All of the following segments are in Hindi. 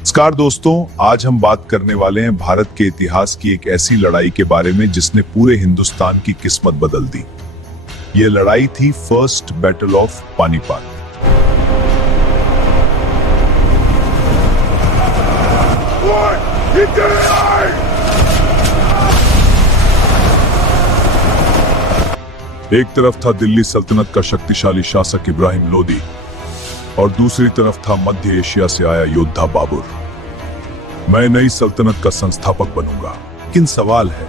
नमस्कार दोस्तों, आज हम बात करने वाले हैं भारत के इतिहास की एक ऐसी लड़ाई के बारे में जिसने पूरे हिंदुस्तान की किस्मत बदल दी। ये लड़ाई थी फर्स्ट बैटल ऑफ पानीपत। एक तरफ था दिल्ली सल्तनत का शक्तिशाली शासक इब्राहिम लोदी और दूसरी तरफ था मध्य एशिया से आया योद्धा बाबर। मैं नई सल्तनत का संस्थापक बनूंगा। लेकिन सवाल है,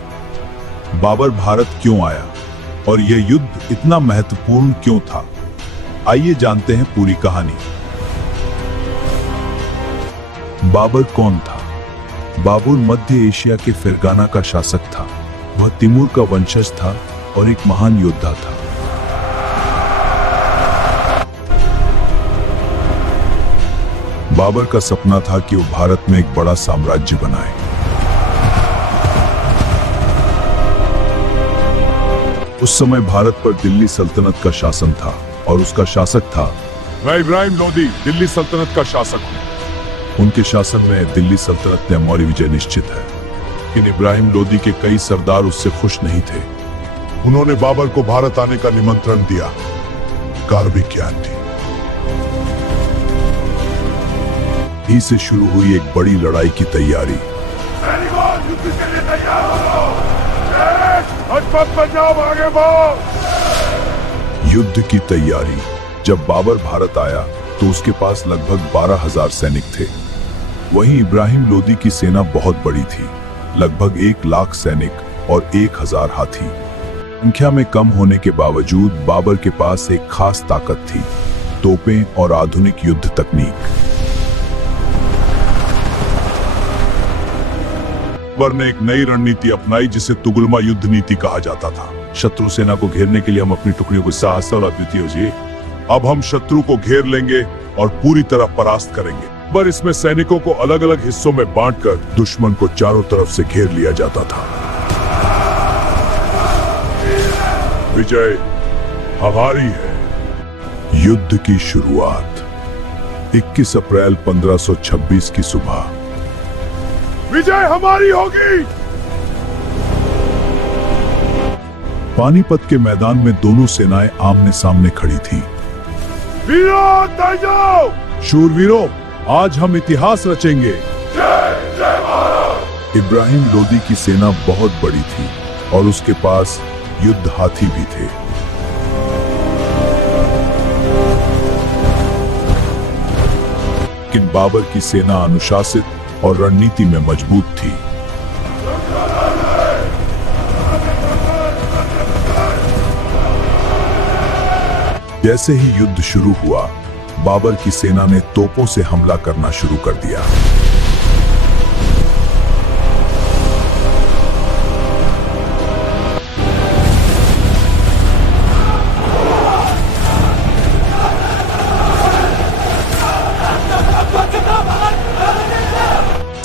बाबर भारत क्यों आया और यह युद्ध इतना महत्वपूर्ण क्यों था? आइए जानते हैं पूरी कहानी। बाबर कौन था? बाबर मध्य एशिया के फरगाना का शासक था। वह तिमूर का वंशज था और एक महान योद्धा था। बाबर का सपना था कि वो भारत में एक बड़ा साम्राज्य बनाए। उस समय भारत पर दिल्ली सल्तनत का शासन था और उसका शासक था। मैं इब्राहिम लोदी दिल्ली सल्तनत का शासक हूं। उनके शासन में दिल्ली सल्तनत ने मौर्य विजय निश्चित है, लेकिन इब्राहिम लोदी के कई सरदार उससे खुश नहीं थे। उन्होंने बाबर को भारत आने का निमंत्रण दिया। कार्बिक ज्ञान थी। यहीं से शुरू हुई एक बड़ी लड़ाई की तैयारी। युद्ध की तैयारी। जब बाबर भारत आया तो उसके पास लगभग 12,000 सैनिक थे। वहीं इब्राहिम लोदी की सेना बहुत बड़ी थी, लगभग 1 लाख सैनिक और 1,000 हाथी। संख्या में कम होने के बावजूद बाबर के पास एक खास ताकत थी, तोपें और आधुनिक युद्ध तकनीक। बाबर ने एक नई रणनीति अपनाई जिसे तुगलमा युद्ध नीति कहा जाता था। शत्रु सेना को घेरने के लिए हम अपनी टुकड़ियों को साहस और अद्वितीय जी। अब हम शत्रु को घेर लेंगे और पूरी तरह परास्त करेंगे। पर इसमें सैनिकों को अलग अलग हिस्सों में बांटकर दुश्मन को चारों तरफ से घेर लिया जाता था। विजय हमारी है। युद्ध की शुरुआत 21 अप्रैल 1526 की सुबह। विजय हमारी होगी। पानीपत के मैदान में दोनों सेनाएं आमने सामने खड़ी थी। वीरों, तेजो! शूरवीरों, आज हम इतिहास रचेंगे। जय जय भारत! इब्राहिम लोदी की सेना बहुत बड़ी थी और उसके पास युद्ध हाथी भी थे। लेकिन बाबर की सेना अनुशासित और रणनीति में मजबूत थी। जैसे ही युद्ध शुरू हुआ, बाबर की सेना ने तोपों से हमला करना शुरू कर दिया।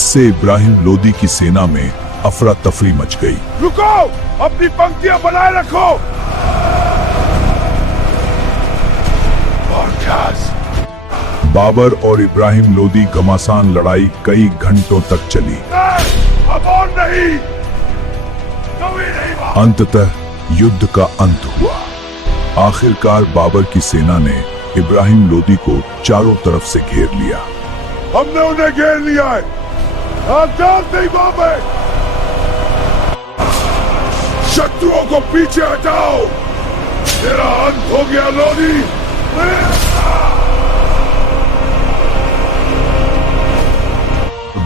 से इब्राहिम लोदी की सेना में अफरा तफरी मच गई। रुको, अपनी पंक्तियां बनाए रखो। बाबर और इब्राहिम लोदी घमासान लड़ाई कई घंटों तक चली। अब और नहीं। अंततः युद्ध का अंत हुआ। आखिरकार बाबर की सेना ने इब्राहिम लोदी को चारों तरफ से घेर लिया। हमने उन्हें घेर लिया है। आप जानते ही बाबर। शत्रुओं को पीछे हटाओ। तेरा अंत हो गया लोदी।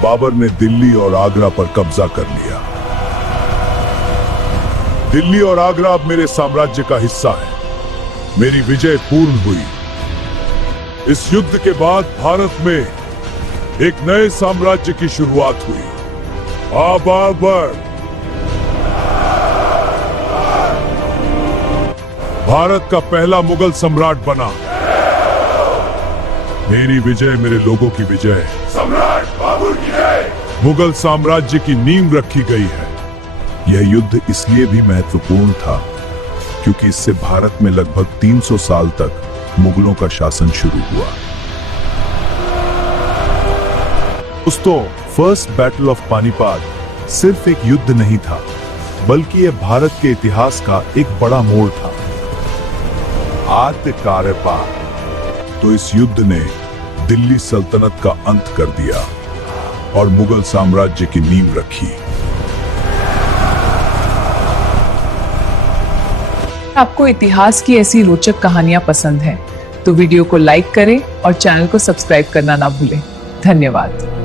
बाबर ने दिल्ली और आगरा पर कब्जा कर लिया। दिल्ली और आगरा अब मेरे साम्राज्य का हिस्सा है। मेरी विजय पूर्ण हुई। इस युद्ध के बाद भारत में एक नए साम्राज्य की शुरुआत हुई। बाबर भारत का पहला मुगल सम्राट बना। मेरी विजय मेरे लोगों की विजय। सम्राट बाबर की जय। मुगल साम्राज्य की नींव रखी गई है। यह युद्ध इसलिए भी महत्वपूर्ण था क्योंकि इससे भारत में लगभग 300 साल तक मुगलों का शासन शुरू हुआ। दोस्तों, फर्स्ट बैटल ऑफ पानीपत सिर्फ एक युद्ध नहीं था, बल्कि यह भारत के इतिहास का एक बड़ा मोड़ था। तो इस युद्ध ने दिल्ली सल्तनत का अंत कर दिया और मुगल साम्राज्य की नींव रखी। आपको इतिहास की ऐसी रोचक कहानियां पसंद हैं, तो वीडियो को लाइक करें और चैनल को सब्सक्राइब करना ना भूलें। धन्यवाद।